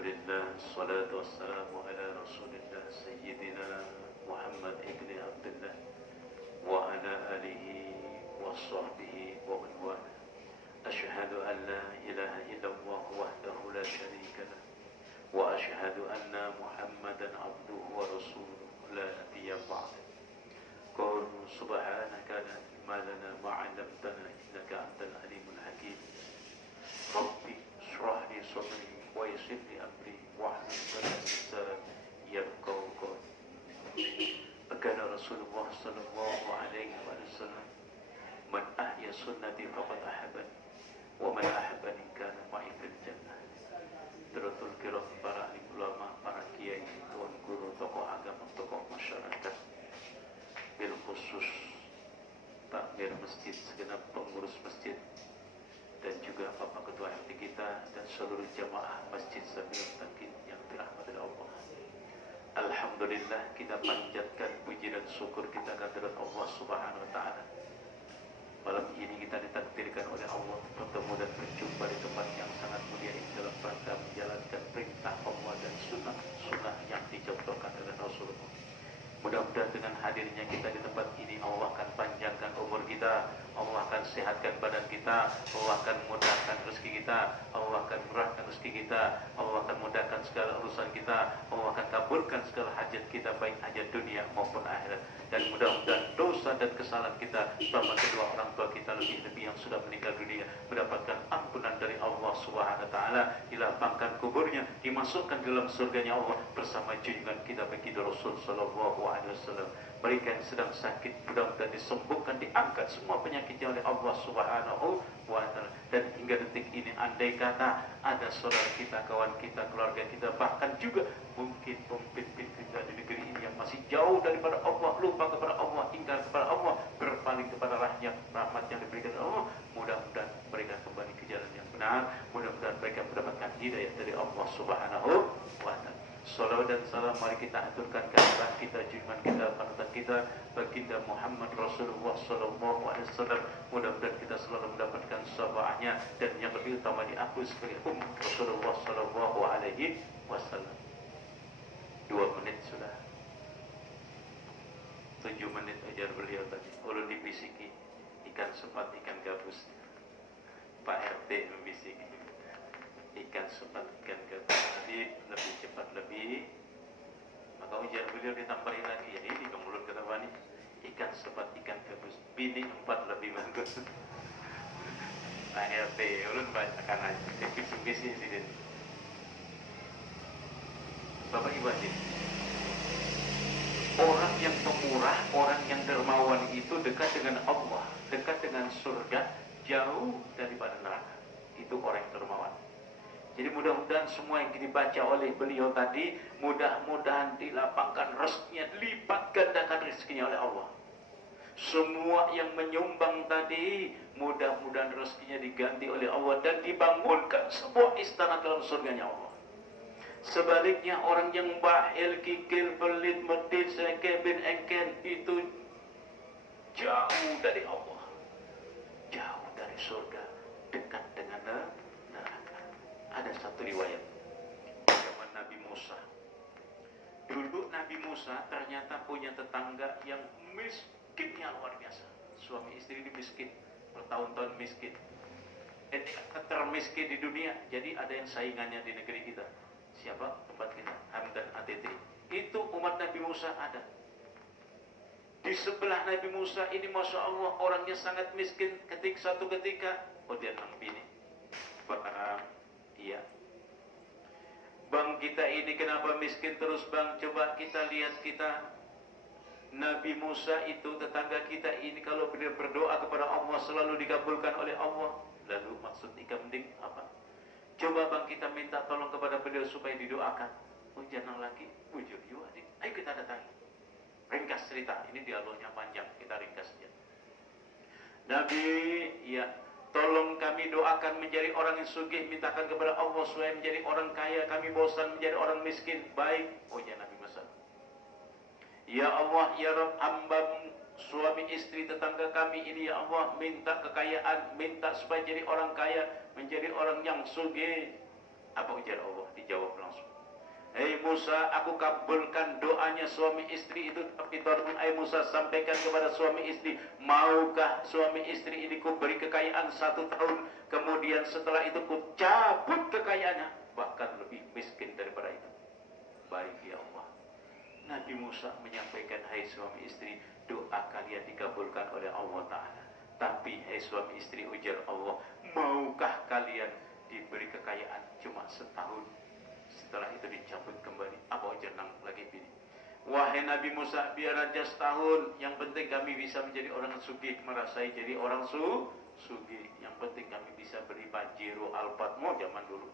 Alhamdulillah, salatu wassalamu ala rasulillah Sayyidina Muhammad ibn Abdullah wa ala alihi wa sahbihi wa man wala. Ashhadu an la ilaha illallah wahdahu la sharika lah wa ashhadu anna Muhammadan abduhu wa rasuluhu la nabiyya ba'dah. Qul subhanaka la ilma lana ma 'allamtana innaka antal alimul hakim. Rabbi shrah li sadri wa yassir li amri wahlul 'uqdatam min lisani yafqahu qawli. Kana Rasulullah sallallahu alaihi wasallam, man ahya sunnati faqad ahabbani wa man ahabbani kana ma'i fil jannah. Daratul kiram, para alim ulama, para kiai, tuan guru, tokoh agama, tokoh masyarakat, bil khusus takmir masjid, segenap pengurus masjid, dan juga Bapak Ketua RT kita dan seluruh jamaah Masjid Sabilul Taqin yang dirahmati Allah. Alhamdulillah, kita panjatkan puji dan syukur kita kehadirat Allah Subhanahu wa taala. Malam ini kita ditakdirkan oleh Allah bertemu dan berjumpa di tempat yang sangat mulia ini dalam rangka menjalankan perintah Allah dan sunnah yang dicontohkan oleh Rasulullah. Mudah-mudahan dengan hadirnya kita di tempat ini, Allah akan panjangkan umur kita, Allah akan sehatkan badan kita, Allah akan mudahkan rezeki kita, Allah akan murahkan rezeki kita, Allah akan mudahkan segala urusan kita, Allah akan kabulkan segala hajat kita, baik hajat dunia maupun akhirat. Dan mudah-mudahan dosa dan kesalahan kita, terutama kedua orang tua kita lebih-lebih yang sudah meninggal dunia, mendapatkan ampunan dari Allah Subhanahu wa taala, dilapangkan kuburnya, dimasukkan dalam surganya Allah bersama junjungan kita baginda Rasul sallallahu alaihi wasallam. Mereka yang sedang sakit mudah-mudahan disembuhkan, diangkat semua penyakitnya oleh Allah Subhanahu wa taala. Dan hingga detik ini, andai kata ada saudara kita, kawan kita, keluarga kita, bahkan juga mungkin pemimpin kita di negeri ini yang masih jauh daripada Allah, lupa kepada Allah, ingkar kepada Allah, berpaling kepada rahmat yang diberikan Allah, mudah-mudahan mereka kembali ke jalan yang benar, mudah-mudahan mereka mendapatkan hidayah dari Allah Subhanahu wa taala. Salawat dan salam mari kita aturkan kepada kita, junjungan kita, panutan kita, baginda Muhammad Rasulullah sallallahu alaihi wasallam. Mudah-mudahan kita selalu mendapatkan syafaatnya, dan yang lebih utama diakui sebagai umat Rasulullah sallallahu alaihi wasallam. 2 menit sudah. 7 menit ajar beliau tadi. Ulun dibisiki ikan sepat, ikan gabus. Pak RT membisiki ikan sepat, ikan gabus. Jadi lebih cepat lebih. Maka ujar beliau ditambahin lagi. Jadi di mulut kata Bani, ikan sepat, ikan gabus, bini 4 lebih bagus. Pak RT, ulun bacakan aja. Bisik-bisik sih. Bapak Ibu Hadir, orang yang pemurah, orang yang dermawan itu dekat dengan Allah, dekat dengan surga, jauh daripada neraka. Itu orang yang dermawan. Jadi mudah-mudahan semua yang dibaca oleh beliau tadi, mudah-mudahan dilapangkan rezekinya, lipat gandakan rezekinya oleh Allah. Semua yang menyumbang tadi, mudah-mudahan rezekinya diganti oleh Allah dan dibangunkan sebuah istana dalam surganya Allah. Sebaliknya orang yang bahil, kikir, pelit, medit, sekebin, engken, itu jauh dari Allah, jauh dari surga, dekat dengan neraka. Ada satu riwayat zaman Nabi Musa. Dulu Nabi Musa ternyata punya tetangga yang miskinnya luar biasa. Suami istri ini miskin, bertahun-tahun miskin, termiskin di dunia. Jadi ada yang saingannya di negeri kita. Siapa? Tempat kita, Hamdan ATT. Itu umat Nabi Musa ada. Di sebelah Nabi Musa ini, Masya Allah, orangnya sangat miskin. Satu ketika, oh dia nang bini. Bang, iya. Bang, kita ini kenapa miskin terus bang? Coba kita lihat kita. Nabi Musa itu, tetangga kita ini, kalau beliau berdoa kepada Allah selalu dikabulkan oleh Allah. Lalu maksud ikan mending apa? Coba bang kita minta tolong kepada beliau supaya didoakan. Oh jangan lagi, bujur yuk adik. Ayo kita datangi. Ringkas cerita, ini dialognya panjang, kita ringkas saja. Nabi, ya tolong kami doakan menjadi orang yang sugih, mintakan kepada Allah supaya menjadi orang kaya, kami bosan menjadi orang miskin. Baik, oh ya Nabi Musa. Ya Allah, ya Rabb, hamba suami istri tetangga kami ini, ya Allah, minta kekayaan, minta supaya jadi orang kaya, menjadi orang yang sugih. Apa ujar Allah? Dijawab langsung. Hei Musa, aku kabulkan doanya suami istri itu. Tapi Fir'aun, hai Musa, sampaikan kepada suami istri, maukah suami istri ini ku beri kekayaan 1 tahun, kemudian setelah itu ku cabut kekayaannya, bahkan lebih miskin daripada itu. Baik ya Allah. Nabi Musa menyampaikan, hai suami istri, doa kalian dikabulkan oleh Allah Ta'ala. Tapi hai suami istri, ujar Allah, maukah kalian diberi kekayaan cuma 1 tahun, setelah itu dicabut kembali? Apa ujar lagi bini? Wahai Nabi Musa, biar aja 1 tahun, yang penting kami bisa menjadi orang sugih, merasai jadi orang sugih. Yang penting kami bisa beri Pajero, Alphard mau zaman dulu.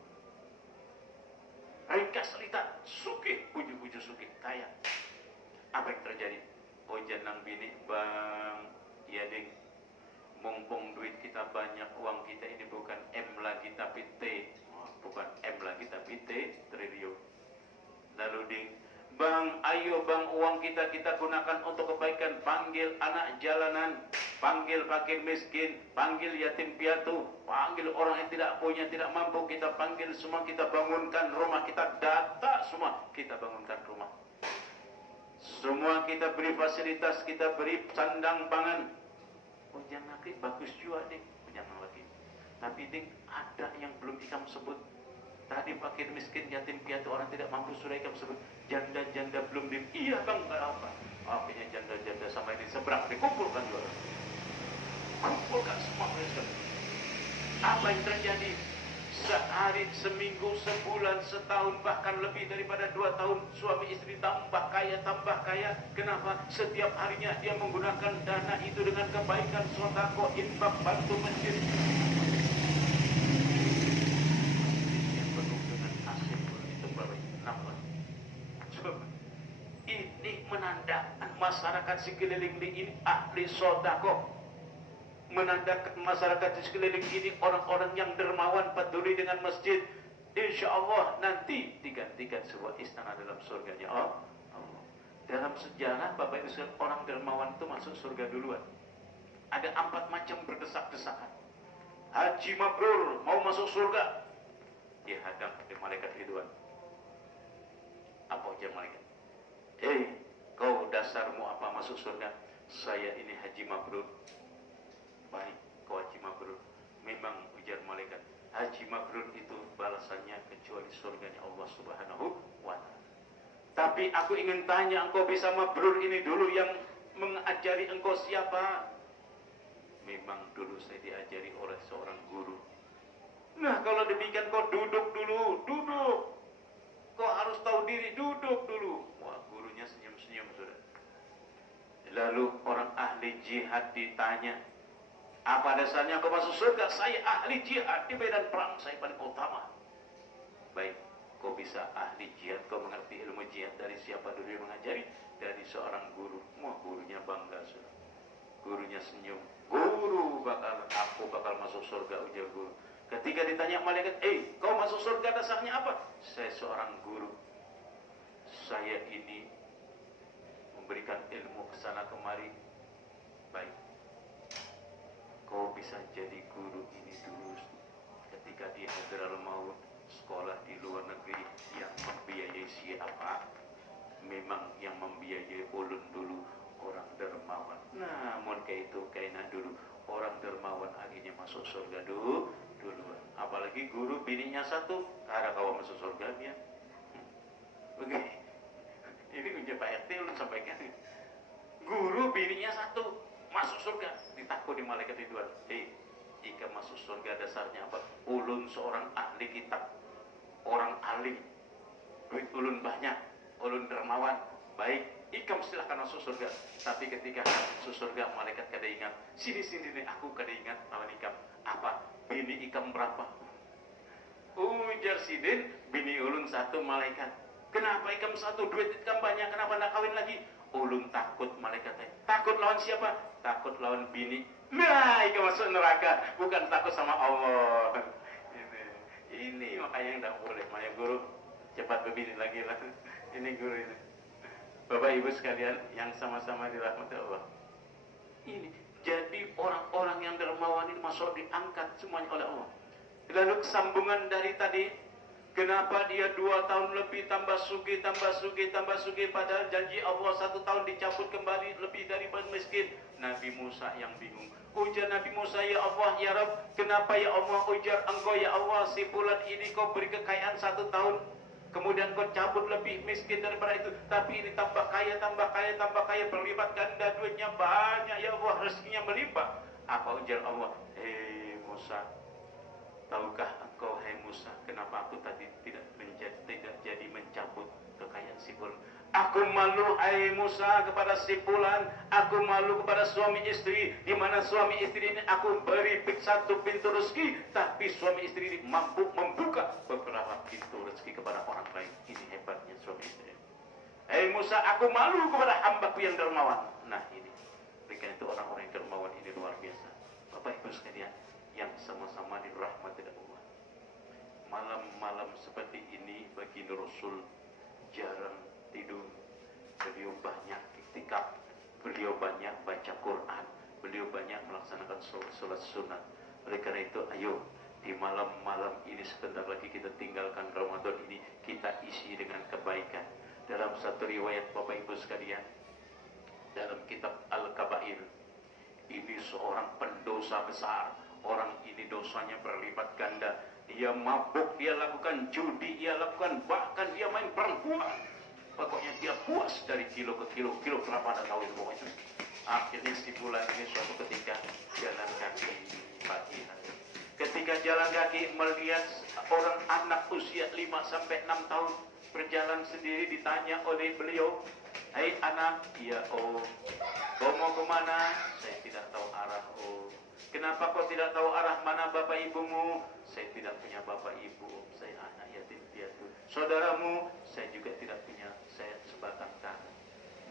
Ringkas cerita, sugih, uju-uju sugih, kaya. Apa yang terjadi? Ujar nang bini, bang, ya ding, mumpung duit kita banyak, uang kita ini bukan M lagi tapi T. Bukan M lagi tapi T triliun. Lalu ding, bang, ayo bang, uang kita gunakan untuk kebaikan. Panggil anak jalanan, panggil fakir miskin, panggil yatim piatu, panggil orang yang tidak punya, tidak mampu, kita panggil semua, kita bangunkan rumah, kita data semua, kita bangunkan rumah. Semua kita beri fasilitas, kita beri sandang pangan. Oh jangan lagi, bagus juga ding, jangan lagi. Tapi ding, ada yang belum ikam sebut. Tadi fakir miskin, yatim piatu, orang tidak mampu sudah ikam sebut. Janda-janda belum ding. Iya bang, nggak apa. Akhirnya janda-janda sama ini seberang dikumpulkan juga. Kumpulkan semua mereka. Apa yang terjadi? Sehari, seminggu, sebulan, setahun, bahkan lebih daripada 2 tahun, suami istri tambah kaya, tambah kaya. Kenapa? Setiap harinya dia menggunakan dana itu dengan kebaikan, sedekah, infak, bantu masjid. Yang penuh dengan kasih itu bapak nampak. Ini menandakan masyarakat sekeliling ini ahli sedekah. Menandakan masyarakat di sekeliling ini orang-orang yang dermawan, peduli dengan masjid. Insya Allah nanti digantikan sebuah istana dalam surganya Allah. Dalam sejarah Bapak Ibu sekalian, orang dermawan itu masuk surga duluan. Ada 4 macam berdesak-desakan. Haji mabrur mau masuk surga, dihadang oleh malaikat Ridwan. Apa ujar malaikat? Kau dasarmu apa masuk surga? Saya ini haji mabrur. Baik, kau haji mabrur. Memang ujar malaikat, haji mabrur itu balasannya kecuali surganya Allah Subhanahu wa ta'ala. Tapi aku ingin tanya, engkau bisa mabrur ini dulu yang mengajari engkau siapa? Memang dulu saya diajari oleh seorang guru. Nah kalau demikian kau duduk dulu, duduk. Kau harus tahu diri, duduk dulu. Wah, gurunya senyum-senyum sudah. Lalu orang ahli jihad ditanya, apa dasarnya kau masuk surga? Saya ahli jihad, di medan perang saya paling utama. Baik, kau bisa ahli jihad, kau mengerti ilmu jihad dari siapa dulu yang mengajari? Dari seorang guru. Wah, gurunya bangga sudah. Gurunya senyum. Guru aku bakal masuk surga, ujar guru. Ketika ditanya malaikat, kau masuk surga dasarnya apa? Saya seorang guru. Saya ini memberikan ilmu kesana kemari. Baik, kau bisa jadi guru ini dulu. Ketika di Hadratul Maut, sekolah di luar negeri, yang membiayai siapa? Memang yang membiayai ulun dulu orang dermawan. Namun kayak itu kainan dulu orang dermawan akhirnya masuk surga duluan. Apalagi guru bininya 1, ada kau masuk surga dia. Begini, ini ujian Pak RT ulun sampaikan. Guru bininya 1 masuk surga, ditakut di malaikat Ridwan. Jika masuk surga dasarnya apa? Ulun seorang ahli kitab, orang alim, duit ulun banyak, ulun dermawan. Baik, ikam silahkan masuk surga. Tapi ketika masuk surga, malaikat kada ingat. Sini nih, aku kada ingat lawan ikam. Apa? Bini ikam berapa? Ujar sidin, bini ulun 1 malaikat. Kenapa ikam 1? Duit ikam banyak, kenapa nak kawin lagi? Ulun takut malaikatnya. Takut lawan siapa? Takut lawan bini. Nah, ikam masuk neraka. Bukan takut sama Allah. Ini makanya yang tidak boleh. Makanya guru cepat berbini lagi lah. Ini guru ini. Bapak Ibu sekalian yang sama-sama dirahmati Allah. Ini jadi orang-orang yang dermawan ini masuk diangkat semuanya oleh Allah. Lalu kesambungan dari tadi, Kenapa dia 2 tahun lebih tambah sugih, tambah sugih, tambah sugih, padahal janji Allah 1 tahun dicabut kembali lebih daripada miskin. Nabi Musa yang bingung. Ujar Nabi Musa, ya Allah, ya Rabb, kenapa ya Allah? Ujar engkau, ya Allah, si bulan ini kau beri kekayaan 1 tahun, kemudian kau cabut lebih miskin daripada itu. Tapi ini tambah kaya, tambah kaya, tambah kaya, berlipat ganda, duitnya banyak, ya Allah, rezekinya melimpah. Apa ujar Allah? Hei Musa, tahukah engkau, hai Musa, kenapa aku tadi tidak jadi mencabut kekayaan si bulan? Aku malu, hai Musa, kepada si bulan. Aku malu kepada suami istri, di mana suami istri ini aku beri satu pintu rezeki, tapi suami istri ini mampu membuka beberapa pintu rezeki kepada orang lain. Ini hebatnya suami istri. Hai Musa, aku malu kepada hambaku yang dermawan. Nah ini, mereka itu orang-orang yang dermawan ini luar biasa. Bapak Ibu sekalian, yang sama-sama dirahmati Allah. Malam-malam seperti ini bagi Rasul jarang tidur. Beliau banyak iktikaf, beliau banyak baca Quran, beliau banyak melaksanakan sholat sunat. Oleh karena itu, ayo di malam-malam ini sebentar lagi kita tinggalkan Ramadan ini, kita isi dengan kebaikan. Dalam satu riwayat Bapak Ibu sekalian, dalam kitab Al-Kabair, ini seorang pendosa besar. Orang ini dosanya berlipat ganda. Dia mabuk, dia lakukan judi, dia lakukan, bahkan dia main perempuan. Pokoknya dia puas dari kilo ke kilo. Kilo berapa ada tahu itu pokoknya. Akhirnya si bulan ini suatu ketika jalan kaki pagi hari. Ketika jalan kaki melihat orang anak usia 5-6 tahun berjalan sendiri, ditanya oleh beliau, "Hai anak." "Iya, oh." "Kau mau kemana?" "Saya tidak tahu arah." "Oh, kenapa kau tidak tahu arah? Mana bapak ibumu?" "Saya tidak punya bapak ibu, saya anak yatim piatu." "Saudaramu?" "Saya juga tidak punya, saya sebatang kara."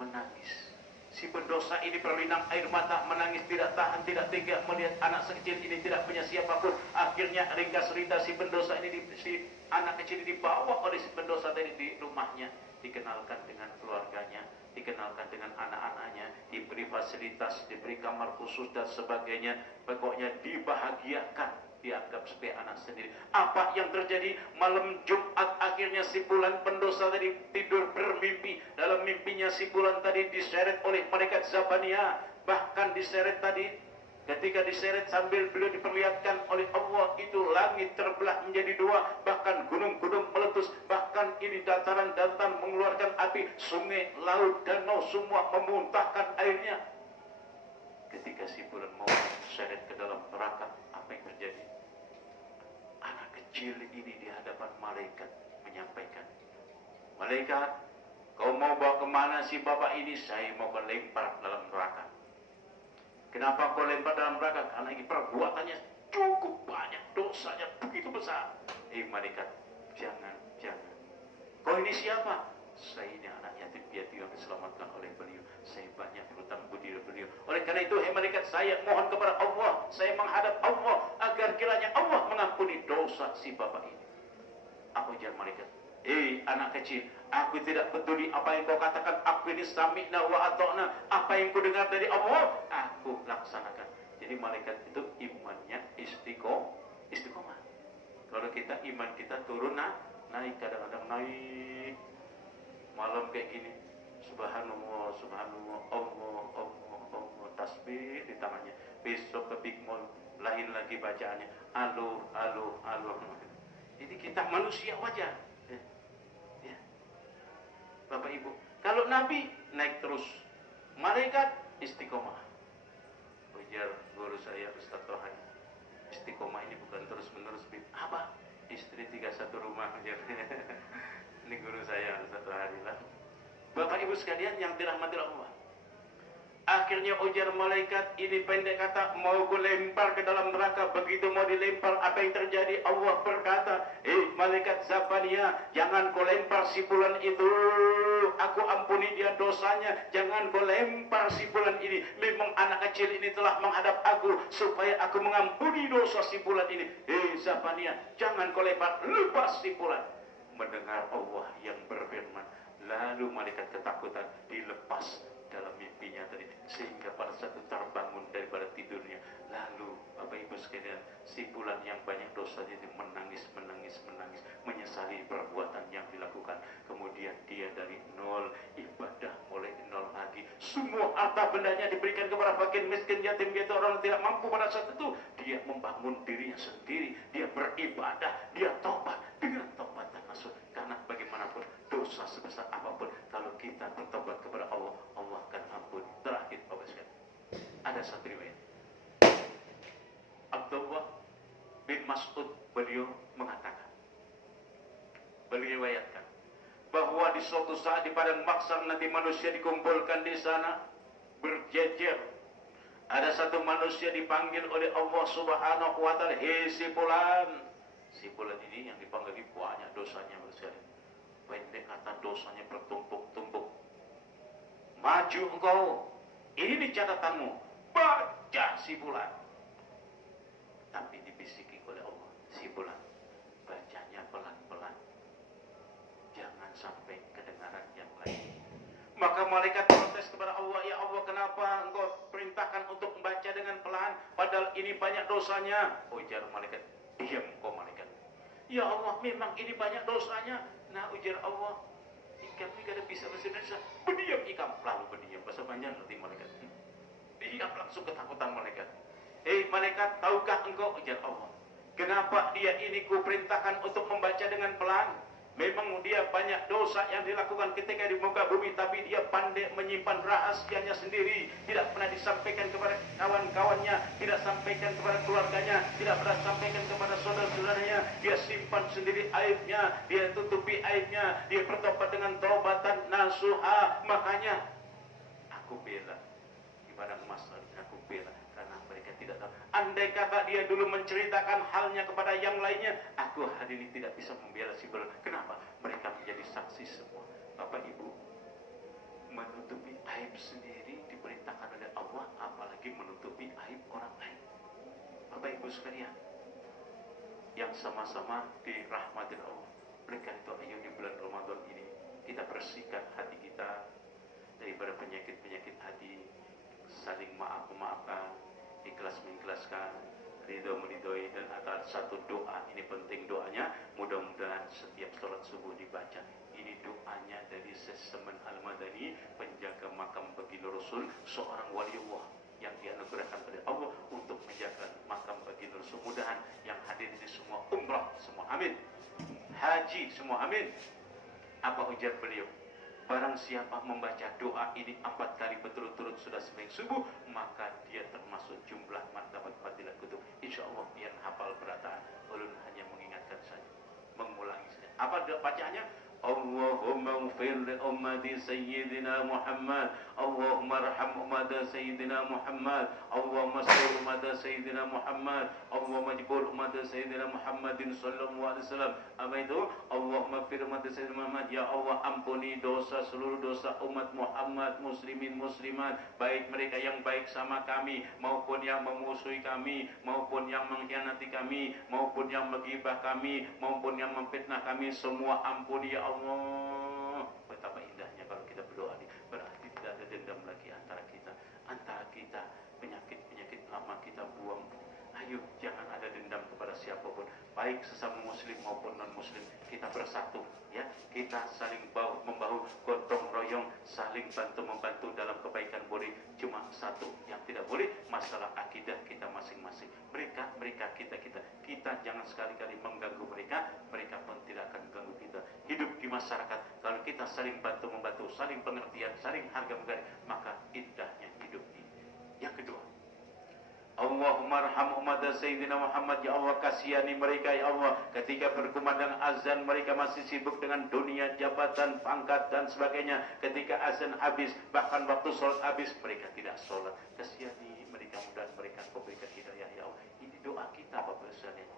Menangis. Si pendosa ini berlinang air mata, menangis tidak tahan, tidak tega melihat anak sekecil ini tidak punya siapapun. Akhirnya ringkas cerita, si pendosa ini, si anak kecil ini dibawa oleh si pendosa dari di rumahnya, dikenalkan dengan keluarganya, dikenalkan dengan anak-anaknya, diberi fasilitas, diberi kamar khusus dan sebagainya. Pokoknya dibahagiakan, dianggap sebagai anak sendiri. Apa yang terjadi malam Jumat? Akhirnya si bulan pendosa tadi tidur bermimpi. Dalam mimpinya si bulan tadi diseret oleh malaikat Zabania. Bahkan diseret tadi, ketika diseret sambil beliau diperlihatkan oleh Allah, itu langit terbelah menjadi dua, bahkan gunung-gunung meletus, bahkan ini dataran-dataran mengeluarkan api, sungai, laut, danau semua memuntahkan airnya. Ketika si bulan mau diseret ke dalam neraka, apa yang terjadi? Anak kecil ini di hadapan malaikat menyampaikan, "Malaikat, kau mau bawa kemana si bapak ini?" "Saya mau lempar dalam neraka." "Kenapa kau lempar dalam neraka?" "Karena ini perbuatannya cukup banyak, dosanya begitu besar." Malaikat, jangan. "Kau ini siapa?" "Saya ini anak yatim piatu yang diselamatkan oleh beliau. Saya banyak berhutang budi beliau. Oleh karena itu, malaikat, saya mohon kepada Allah, saya menghadap Allah agar kiranya Allah mengampuni dosa si bapak ini." Apa ujar malaikat? Anak kecil, aku tidak peduli apa yang kau katakan. Aku ini sami'na wa ata'na. Apa yang kau dengar dari Allah, aku laksanakan. Jadi malaikat itu imannya istiqomah. Kalau kita iman kita turun, naik, kadang-kadang naik. Malam kayak gini, subhanallah, subhanallah, Allah, tasbih di tangannya. Besok ke big mall, lain lagi bacaannya, alo. Ini kita manusia wajar. Ya. Bapak Ibu, kalau Nabi naik terus, malaikat istiqomah. Ujar guru saya Ustaz Tohani, istiqomah ini bukan terus-menerus. Apa? Istri 31 rumah. Ini guru saya Ustaz Tohani lah. Bapak Ibu sekalian yang dirahmati Allah, akhirnya ujar malaikat ini, pendek kata, mau gue lempar ke dalam neraka. Begitu mau dilempar, apa yang terjadi? Allah berkata, malaikat Zabania, jangan kau lempar si bulan itu, aku ampuni dia dosanya. Jangan kau lempar si bulan ini, memang anak kecil ini telah menghadap aku supaya aku mengampuni dosa si bulan ini. Zabania, jangan kau lempar, lepas si bulan. Mendengar Allah yang berfirman, lalu malaikat ketakutan dilepas dalam mimpinya tadi, sehingga pada saat itu terbangun daripada tidurnya. Lalu Bapak Ibu sekalian, si bulan yang banyak dosanya itu menangis, menyesali perbuatan yang dilakukan. Kemudian dia dari nol, ibadah mulai nol lagi. Semua harta bendanya diberikan kepada fakir, miskin, yatim, piatu, orang tidak mampu. Pada saat itu dia membangun dirinya sendiri, dia beribadah, dia tobat dengan tobatan nasuh. Karena bagaimanapun dosa sebesar apapun, kalau kita bertobat kepada Allah, Allah akan ampuni. Terakhir Bapak sekalian, ada satu riwayat Abdullah bin Mas'ud, beliau mengatakan, beliau riwayatkan bahwa di suatu saat di padang mahsyar nanti manusia dikumpulkan di sana berjejer. Ada satu manusia dipanggil oleh Allah Subhanahu wa taala, "Hei si fulan." Si fulan ini yang dipanggil banyak dosanya bersekali. Pendek kata dosanya bertumpuk-tumpuk. "Maju engkau. Ini catatanmu." Baca si fulan. Tapi dibisiki oleh Allah, "Si fulan, bacanya pelan-pelan. Jangan sampai kedengaran yang lain." Maka malaikat protes kepada Allah, "Ya Allah, kenapa engkau perintahkan untuk membaca dengan pelan, padahal ini banyak dosanya?" Ujar malaikat, "Diam kau malaikat." "Ya Allah, memang ini banyak dosanya." Nah, ujar Allah, "Ikam ini kada bisa bahasa Indonesia." "Berdiam ikam." Lalu berdiam, bahasa panjang nanti malaikat. Diam, langsung ketakutan malaikat. "Hei malaikat, tahukah engkau," ujar Allah, "kenapa dia ini kuperintahkan untuk membaca dengan pelan? Memang dia banyak dosa yang dilakukan ketika di muka bumi, tapi dia pandai menyimpan rahasianya sendiri, tidak pernah disampaikan kepada kawan-kawannya, tidak sampaikan kepada keluarganya, tidak pernah sampaikan kepada saudara-saudaranya. Dia simpan sendiri aibnya, dia tutupi aibnya, dia bertobat dengan taubatan nasuha." Makanya aku bela ibadah masalah, aku bela karena mereka tidak tahu. Andai kata dia dulu menceritakan halnya kepada yang lainnya, aku hari ini tidak bisa membela si bulan. Kenapa? Mereka menjadi saksi semua. Bapak Ibu, menutupi aib sendiri diperintahkan oleh Allah, apalagi menutupi aib orang lain. Bapak Ibu sekalian, yang sama-sama dirahmati Allah, mereka itu ayo di bulan Ramadan ini kita bersihkan hati kita daripada penyakit-penyakit hati, saling memaafkan, ikhlas mengikhlaskan, ridho meridhoi, dan ada satu doa ini penting doanya, mudah-mudahan setiap sholat subuh dibaca. Ini doanya dari Sesemen Al-Madani, penjaga makam baginda Rasul, seorang waliullah yang dianugerahkan oleh Allah untuk menjaga makam baginda Rasul. Mudahan yang hadir ini semua umrah semua, amin. Haji semua, amin. Apa ujar beliau? Barang siapa membaca doa ini 4 kali berturut-turut sudah sembahyang subuh, maka dia termasuk jumlah martabat fadilah kutub. Insya Allah yang hafal berataan, ulun hanya mengingatkan saja, mengulangi saja. Apa bacaannya? Allahumma ighfir li ummati sayyidina Muhammad, Allahumma arham ummata sayyidina Muhammad, Allahumma astur ummata sayyidina Muhammad, Allahumma jbul ummata sayyidina Muhammadin sallallahu alaihi wasallam. Apa itu? Allahumma ighfir ummata sayyidina Muhammad, ya Allah ampuni dosa seluruh dosa umat Muhammad, muslimin muslimat, baik mereka yang baik sama kami maupun yang memusuhi kami, maupun yang mengkhianati kami, maupun yang menggibah kami, maupun yang memfitnah kami, semua ampuni ya Allah. Betapa indahnya kalau kita berdoa ini, berarti tidak ada dendam lagi antara kita, penyakit-penyakit lama kita buang. Ayo jangan ada dendam kepada siapapun, baik sesama muslim maupun non muslim. Kita bersatu ya, kita saling membahu, gotong royong, saling bantu membantu dalam kebaikan. Boleh, cuma satu yang tidak boleh, masalah akidah kita masing-masing. Mereka kita jangan sekali-kali mengganggu mereka, mereka pun tidak akan mengganggu kita. Hidup di masyarakat kalau kita saling bantu membantu, saling pengertian, saling harga menghargai, maka indahnya hidup ini. Yang kedua, Allahumma arham ummata sayyidina Muhammad, ya Allah kasihani mereka ya Allah, ketika berkumandang azan mereka masih sibuk dengan dunia, jabatan, pangkat dan sebagainya. Ketika azan habis, bahkan waktu sholat habis, mereka tidak sholat. Kasihani mereka, mudah mereka kau berikan hidayah ya Allah. Ini doa kita Bapak sekalian.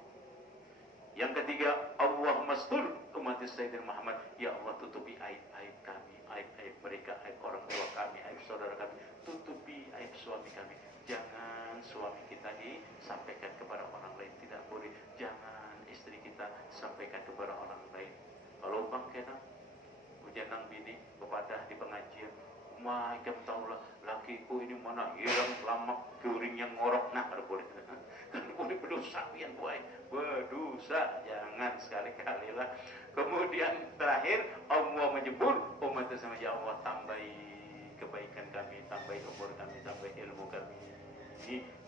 Yang ketiga, Allahumma astur umat sayyidina Muhammad, ya Allah tutupi aib-aib kami, aib-aib mereka, aib orang tua kami, aib saudara kami, tutupi aib suami kami. Jangan suami kita disampaikan kepada orang lain, tidak boleh. Jangan istri kita sampaikan kepada orang lain. Kalau bang kena hujan nang bini kepada di pengajian, macam tahulah lakiku ini mana hilang lama kuring yang ngorok nah boleh kan boleh berdosa pian boy berdosa jangan sekali-kali lah. Kemudian terakhir Allah menjebur umat sama ya Allah tambahi kebaikan kami, tambahi umur kami, tambahi ilmu kami,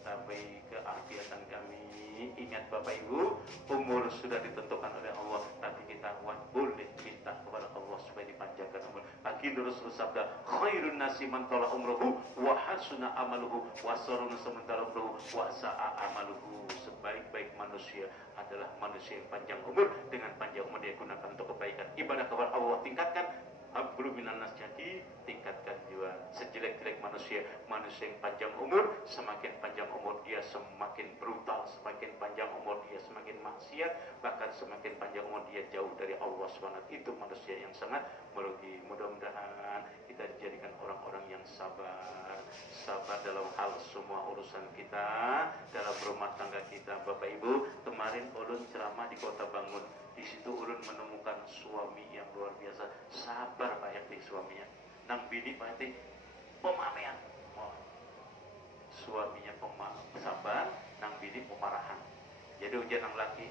tambahi keafiatan kami. Ingat Bapak Ibu, umur sudah ditentukan oleh Allah, tapi kita boleh minta kepada Allah supaya dipanjangkan umur. Baginda Rasul sabda, khairun nasi man tala umruhu wa hasuna amaluhu wa saruna samantala umruhu wa sa'a amaluhu. Sebaik-baik manusia adalah manusia yang panjang umur, dengan panjang umur dia gunakan untuk kebaikan. Ibadah kepada Allah tingkatkan, Abdul minan nas jadi tingkatkan jiwa. Sejelek-jelek manusia, manusia yang panjang umur, semakin panjang umur dia semakin brutal, semakin panjang umur dia semakin maksiat, bahkan semakin panjang umur dia jauh dari Allah SWT. Itu manusia yang sangat merugi. Mudah-mudahan kita dijadikan orang-orang yang sabar, sabar dalam hal semua urusan kita, dalam rumah tangga kita. Bapak Ibu, kemarin ulun ceramah di Kota Bangun. Di situ ulun menemukan suami yang luar biasa, sabar Pak RT suaminya. Nang bini Pak RT pemamean. Suaminya sabar, nang bini pemarahan. Jadi ujian nang laki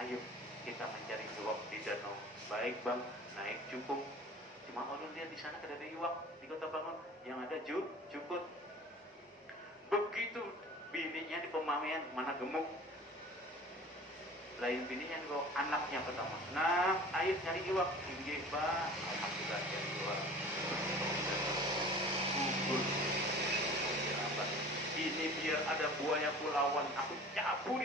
ayo kita mencari iwak di danau. Baik Bang, naik cukup. Cuma ulun lihat di sana ada iwak di Kota Bangun yang ada cukup. Begitu bininya di pemamean mana gemuk. Lain bininya juga anaknya pertama. Nah, ayo cari iwak. Inggih, Pak. Alhamdulillah cari iwak. Gugur. Ini biar ada buaya pulauan. Aku cabur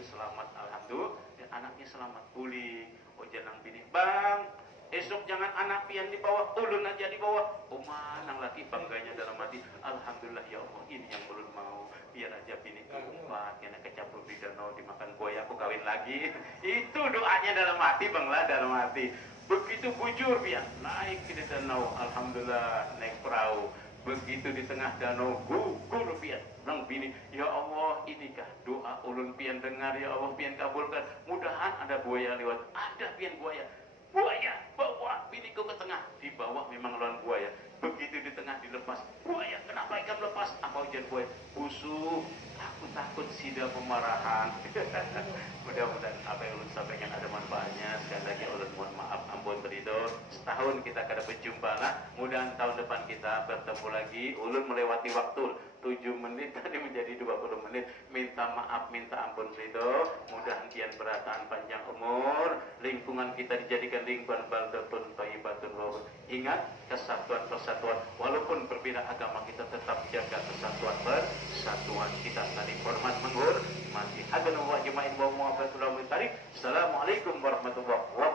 selamat. Alhamdulillah. Dan anaknya selamat pulih. Oh, jangan bini. Bang, esok jangan anak pian di bawah, ulun aja di bawah. Oh, manang laki bangganya dalam hati. Alhamdulillah ya Allah, ini yang ulun mau. Biar aja bini keempat, kena kecapur di danau, dimakan buaya, aku kawin lagi. Itu doanya dalam hati, Banglah, dalam hati. Begitu bujur pian, naik ke danau. Alhamdulillah, naik perahu. Begitu di tengah danau, gugur pian. Nang bini, ya Allah, inikah doa ulun pian dengar, ya Allah pian kabulkan. Mudahan ada buaya lewat. Ada pian buaya. Buaya bawa biniku ke tengah, di bawah memang lawan buaya. Begitu di tengah dilepas, buaya kenapa ikan lepas? Apa hujan buaya? Busuk. Aku takut sida pemarahan. Mudah-mudahan apa yang ulun sampaikan ada manfaatnya. Sekali lagi ulun mohon maaf, ampun berido. Setahun kita kada berjumpa lah. Mudahan tahun depan kita bertemu lagi. Ulun melewati waktu 7 menit tadi menjadi 20 menit. Minta maaf, minta ampun ridho. Mudahan kian berataan panjang umur. Lingkungan kita dijadikan lingkungan baldatun thayyibatun wa. Ingat kesatuan walaupun berbeda agama kita tetap jaga kesatuan persatuan kita saling hormat menghormati. Assalamualaikum warahmatullahi wabarakatuh.